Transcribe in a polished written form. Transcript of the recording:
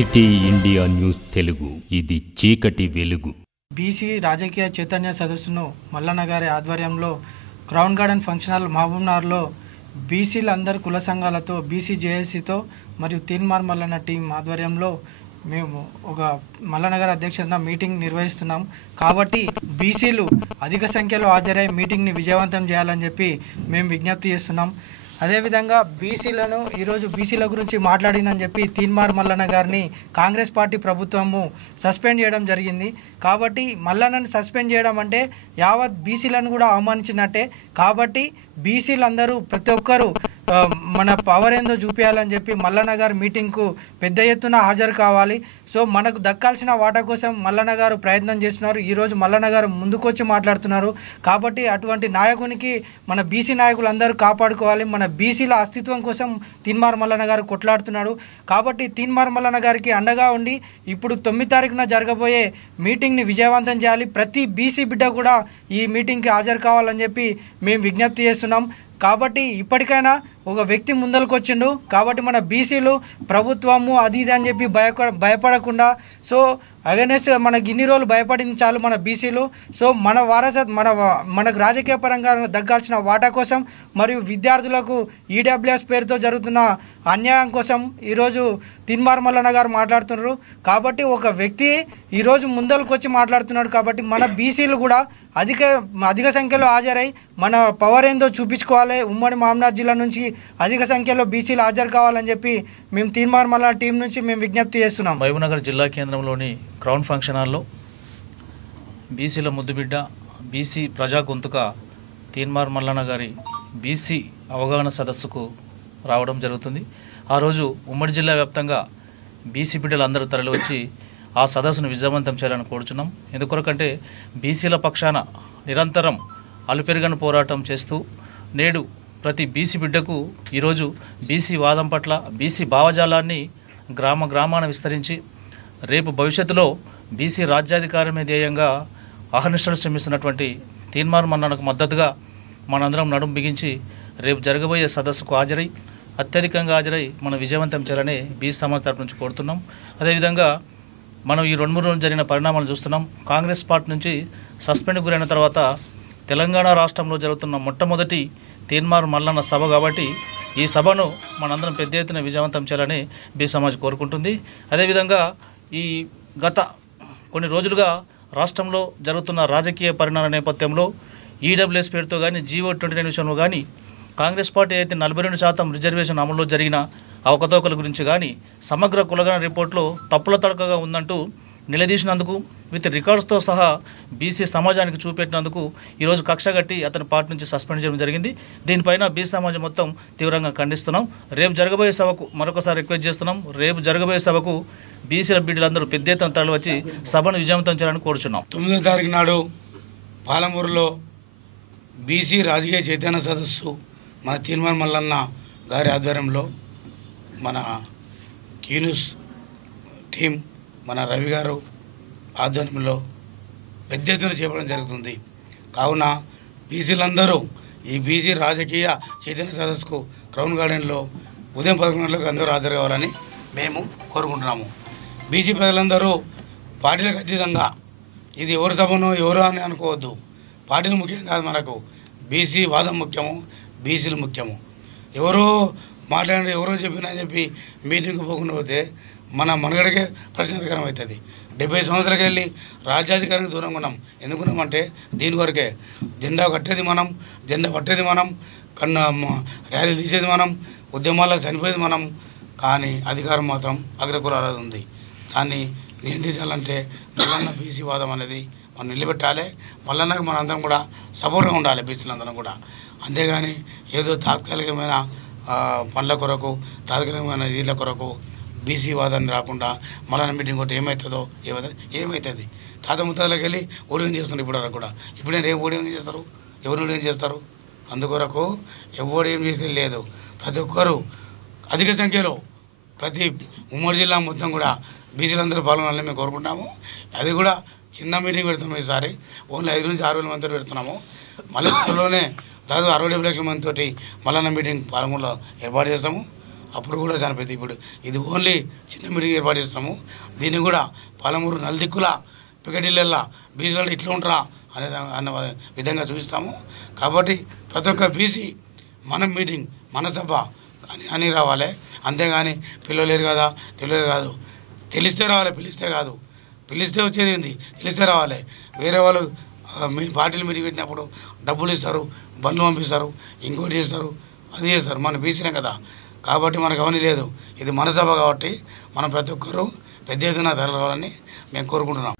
City India news Telugu, ఇది చీకటి వెలుగు. బీసీ రాజకీయ చైతన్య సదస్సును మల్లన్న గారి ఆధ్వర్యంలో క్రౌన్ గార్డెన్ ఫంక్షన్ హాల్ మహబూబ్నగర్లో బీసీలందరూ కుల సంఘాలతో బీసీ జేఏసీతో మరియు తీన్మార్ మల్లన్న టీం ఆధ్వర్యంలో మేము ఒక మల్లన్న గారి అధ్యక్షతన మీటింగ్ నిర్వహిస్తున్నాం. కాబట్టి బీసీలు అధిక సంఖ్యలో హాజరై మీటింగ్ని విజయవంతం చేయాలని చెప్పి మేము విజ్ఞప్తి చేస్తున్నాం. అదేవిధంగా బీసీలను ఈరోజు బీసీల గురించి మాట్లాడినని చెప్పి తీన్మార్ మల్లన్న గారిని కాంగ్రెస్ పార్టీ ప్రభుత్వము సస్పెండ్ చేయడం జరిగింది. కాబట్టి మల్లన్నని సస్పెండ్ చేయడం అంటే యావత్ బీసీలను కూడా అవమానించినట్టే. కాబట్టి బీసీలందరూ ప్రతి ఒక్కరూ మన పవర్ ఏందో చూపించాలని చెప్పి మల్లన్న గారు మీటింగ్కు పెద్ద ఎత్తున హాజరు కావాలి. సో మనకు దక్కాల్సిన వాటా కోసం మల్లన్న గారు ప్రయత్నం చేస్తున్నారు. ఈరోజు మల్లన్న గారు ముందుకొచ్చి మాట్లాడుతున్నారు. కాబట్టి అటువంటి నాయకునికి మన బీసీ నాయకులందరూ కాపాడుకోవాలి. మన బీసీల అస్తిత్వం కోసం తీన్మార్ మల్లన్న గారు కొట్లాడుతున్నాడు. కాబట్టి తీన్మార్ మల్లన్న గారికి అండగా ఉండి ఇప్పుడు 9 తారీఖున జరగబోయే మీటింగ్ని విజయవంతం చేయాలి. ప్రతి బీసీ బిడ్డ కూడా ఈ మీటింగ్కి హాజరు కావాలని చెప్పి మేము విజ్ఞప్తి చేస్తున్నాం. కాబట్టి ఇప్పటికైనా ఒక వ్యక్తి ముందరకు వచ్చిండు. కాబట్టి మన బీసీలు ప్రభుత్వము అది ఇది అని చెప్పి భయపడకుండా, సో అగైనెస్ట్ మనకి ఇన్ని రోజులు భయపడింది చాలు మన బీసీలు. సో మన మనకు రాజకీయ పరంగా దక్కాల్సిన వాటా కోసం మరియు విద్యార్థులకు ఈడబ్ల్యూఎస్ పేరుతో జరుగుతున్న అన్యాయం కోసం ఈరోజు తీన్మార్ మల్లన్న గారు మాట్లాడుతున్నారు. కాబట్టి ఒక వ్యక్తి ఈరోజు ముందరకు వచ్చి మాట్లాడుతున్నాడు. కాబట్టి మన బీసీలు కూడా అధిక సంఖ్యలో హాజరై మన పవర్ ఏందో చూపించుకోవాలి. ఉమ్మడి మహబూబ్నగర్ జిల్లా నుంచి అధిక సంఖ్యలో బీసీలు హాజరు కావాలని చెప్పి మేము తీన్మార్ మల్లన్న టీం నుంచి మేము విజ్ఞప్తి చేస్తున్నాం. మహబూబ్నగర్ జిల్లా కేంద్రంలోని క్రౌన్ ఫంక్షన్ హాల్లో బీసీల ముద్దుబిడ్డ, బీసీ ప్రజా గొంతుక తీన్మార్ మల్లన్న గారి బీసీ అవగాహన సదస్సుకు రావడం జరుగుతుంది. ఆ రోజు ఉమ్మడి జిల్లా వ్యాప్తంగా బీసీ బిడ్డలందరూ తరలివచ్చి ఆ సదస్సును విజయవంతం చేయాలని కోరుచున్నాం. ఎందుకొరకంటే బీసీల పక్షాన నిరంతరం అలుపెరుగని పోరాటం చేస్తూ నేడు ప్రతి బీసీ బిడ్డకు ఈరోజు బీసీ వాదం పట్ల బీసీ భావజాలాన్ని గ్రామాన విస్తరించి రేపు భవిష్యత్తులో బీసీ రాజ్యాధికారమే ధ్యేయంగా అహర్నిశలు శ్రమిస్తున్నటువంటి తీన్మార్ మల్లన్నకు మద్దతుగా మనందరం నడుం బిగించి రేపు జరగబోయే సదస్సుకు అత్యధికంగా హాజరై మనం విజయవంతం చేయాలని బీసీ సమాజ్ తరపు నుంచి కోరుతున్నాం. అదేవిధంగా మనం ఈ 2-3 రోజులు జరిగిన పరిణామాలు చూస్తున్నాం. కాంగ్రెస్ పార్టీ నుంచి సస్పెండ్ గురైన తర్వాత తెలంగాణ రాష్ట్రంలో జరుగుతున్న మొట్టమొదటి తీన్మార్ మల్లన్న సభ కాబట్టి ఈ సభను మనందరం పెద్ద ఎత్తున విజయవంతం చేయాలని బీసీ సమాజ్ కోరుకుంటుంది. అదేవిధంగా ఈ గత కొన్ని రోజులుగా రాష్ట్రంలో జరుగుతున్న రాజకీయ పరిణామాల నేపథ్యంలో ఈడబ్ల్యూఎస్ పేరుతో కానీ G-29 విషయంలో కానీ కాంగ్రెస్ పార్టీ అయితే 42% రిజర్వేషన్ అమల్లో జరిగిన అవకతవకల గురించి కానీ సమగ్ర కులగణన రిపోర్ట్లో తప్పుల తడకగా ఉందంటూ నిలదీసినందుకు విత్ రికార్డ్స్తో సహా బీసీ సమాజానికి చూపెట్టినందుకు ఈరోజు కక్షగట్టి అతని పార్టీ నుంచి సస్పెండ్ చేయడం జరిగింది. దీనిపైన బీసీ సమాజం మొత్తం తీవ్రంగా ఖండిస్తున్నాం. రేపు జరగబోయే సభకు మరొకసారి రిక్వెస్ట్ చేస్తున్నాం. రేపు జరగబోయే సభకు బీసీల బిడ్డలందరూ పెద్ద ఎత్తున తరలి వచ్చి సభను విజయవంతం చేయాలని కోరుచున్నాం. 9వ తారీఖు నాడు పాలమూరులో బీసీ రాజకీయ చైతన్య సదస్సు మన తీన్మార్ మల్లన్న గారి ఆధ్వర్యంలో మన కీన్యూస్ టీం, మన రవి గారు ఆధ్వర్యంలో పెద్ద ఎత్తున చేపట్టడం జరుగుతుంది. కావున బీసీలందరూ ఈ బీసీ రాజకీయ చైతన్య సదస్సుకు క్రౌన్ గార్డెన్లో ఉదయం 11 గంటలకు అందరూ హాజరు కావాలని మేము కోరుకుంటున్నాము. బీసీ ప్రజలందరూ పార్టీలకు అతీతంగా ఇది ఎవరు సభను ఎవరు అని అనుకోవద్దు. పార్టీలు ముఖ్యం కాదు, మనకు బీసీ వాదం ముఖ్యము, బీసీలు ముఖ్యము. ఎవరో మాట్లాడి ఎవరో చెప్పినా చెప్పి మీటింగ్కి పోకుండా పోతే మన మనుగడకే ప్రశ్నార్థకరం అవుతుంది. 70 సంవత్సరాలకు వెళ్ళి రాజ్యాధికారానికి దూరంగా ఉన్నాం. ఎందుకున్నామంటే దీని వరకే జెండా కట్టేది మనం, జెండా పట్టేది మనం, ర్యాలీ తీసేది మనం, ఉద్యమాల్లో చనిపోయేది మనం. కానీ అధికారం మాత్రం అగ్రకులాలది ఉంది. దాన్ని నియంత్రించాలంటే మల్లన్న బీసీ వాదం అనేది మనం నిలబెట్టాలి. మల్లన్నకు మనందరం కూడా సపోర్ట్గా ఉండాలి, బీసీలందరం కూడా. అంతేగాని ఏదో తాత్కాలికమైన పనుల కొరకు, తాత్కాలికమైన వీళ్ళ కొరకు బీసీ వాదాన్ని రాకుండా మల్లన్న మీటింగ్ కొట్టి ఏమవుతుంది? తాత ముత్తాలకు వెళ్ళి ఓడియం చేస్తున్నారు ఇప్పుడు వరకు కూడా. ఇప్పుడే రేపు ఓడియం చేస్తారు, ఎవరు ఓడియం చేస్తారు? అందుకొరకు ఎవరు ఏం చేసేది లేదు. ప్రతి ఒక్కరూ అధిక సంఖ్యలో ప్రతి ఉమ్మడి జిల్లా మొత్తం కూడా బీసీలందరూ పాల్గొనాలని మేము కోరుకుంటున్నాము. అది కూడా చిన్న మీటింగ్ పెడుతున్నాము. ఈసారి ఓన్లీ 5 నుంచి 6 వేల మందితో పెడుతున్నాము. మళ్ళీ త్వరలోనే దాదాపు 60-70 లక్షల మందితోటి మల్లన్న మీటింగ్ పాలమూరులో ఏర్పాటు చేస్తాము. అప్పుడు కూడా చనిపోయింది. ఇప్పుడు ఇది ఓన్లీ చిన్న మీటింగ్ ఏర్పాటు చేస్తాము. దీన్ని కూడా పాలమూరు నల్దిక్కుల పికటిళ్ళల్లో బీసీలలో ఇట్లా ఉంటారా అన్న విధంగా చూపిస్తాము. కాబట్టి ప్రతి ఒక్క బీసీ మన మీటింగ్ మన సభ అని రావాలి. అంతేగాని పిలవలేరు కదా తెలియదు కాదు, తెలిస్తే రావాలి, పిలిస్తే కాదు. పిలిస్తే వచ్చేది ఏంది, తెలిస్తే రావాలి. వేరే వాళ్ళు మీ పార్టీలు మీటింగ్ పెట్టినప్పుడు డబ్బులు ఇస్తారు, బండ్లు పంపిస్తారు, ఇంకోటి చేస్తారు, అది చేస్తారు. మన బీసీనే కదా, కాబట్టి మనకు అవన్నీ లేదు. ఇది మన సభ కాబట్టి మనం ప్రతి ఒక్కరూ పెద్ద ఎత్తున తరలిరావాలని మేము కోరుకుంటున్నాం.